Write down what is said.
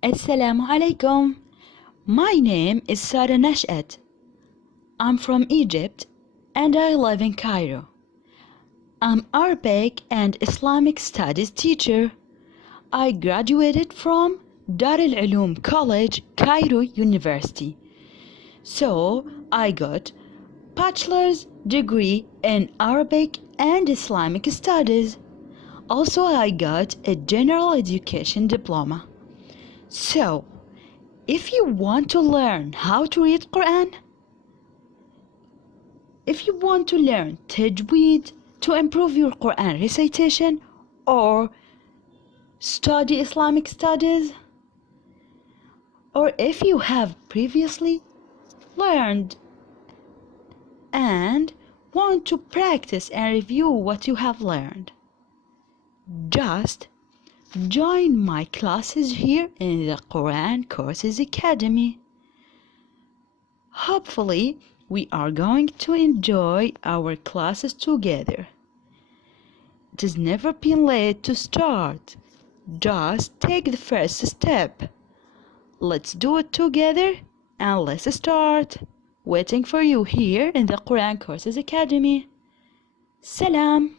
Assalamu alaikum. My name is Nashaat. I'm from Egypt and I live in Cairo. I'm Arabic and Islamic Studies teacher. I graduated from Dar al Uloom College, Cairo University. So I got bachelor's degree in Arabic and Islamic Studies. Also I got a general education diploma. So, if you want to learn how to read Quran, if you want to learn tajweed to improve your Quran recitation or study Islamic studies, or if you have previously learned and want to practice and review what you have learned, just join my classes here in the Quran Courses Academy. Hopefully, we are going to enjoy our classes together. It has never been late to start. Just take the first step. Let's do it together and let's start. Waiting for you here in the Quran Courses Academy. Salam.